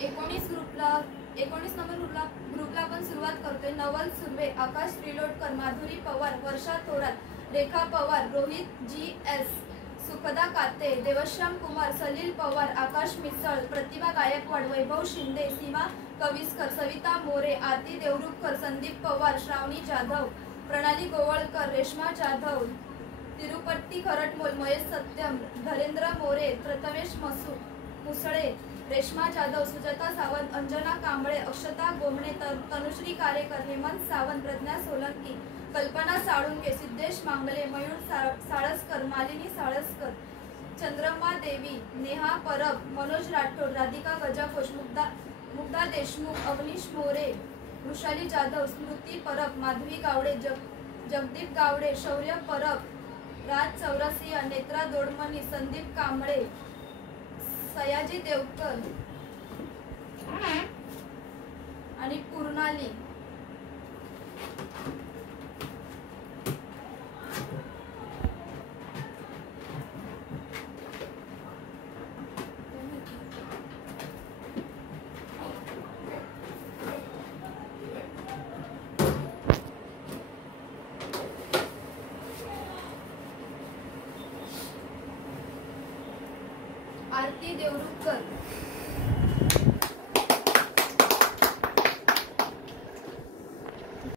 19 number ग्रुपला आपण सुरुवात करतोय. नवल सुर्वे, आकाश त्रिलोटकर, माधुरी पवार, वर्षा थोरात, रेखा पवार, रोहित GS, सुखदा काते, देवश्याम कुमार, सलील पवार, आकाश मिसळ, प्रतिभा गायकवाड, वैभव शिंदे, सीमा कविस्कर, सविता मोरे, आरती देवरुखकर, संदीप पवार, श्रावणी जाधव, प्रणाली गोवळकर, रेश्मा जाधव, तिरुपती खरटमोल, महेश सत्यम, धरेंद्र मोरे, प्रथमेश मुसळे, रेश्मा जाधव, सुजाता सावंत, अंजना कांबळे, अक्षता गोमणे, तनुश्री कारेकर, हेमंत सावंत, प्रज्ञा सोलंकी, कल्पना साळुंके, सिद्धेश मांगले, मयूर साळसकर, मालिनी साळसकर, चंद्रमा देवी, नेहा परब, मनोज राठोड, राधिका गजाघोष, मुग्धा देशमुख, अवनीश मोरे, वृषाली जाधव, स्मृती परब, माधवी गावडे, जगदीप गावडे, शौर्य परब, राज चौरसिया, नेत्रा दोडमणी, संदीप कांबळे, सयाजी देवकर आणि पूर्णाली. आरती देवरुखकर,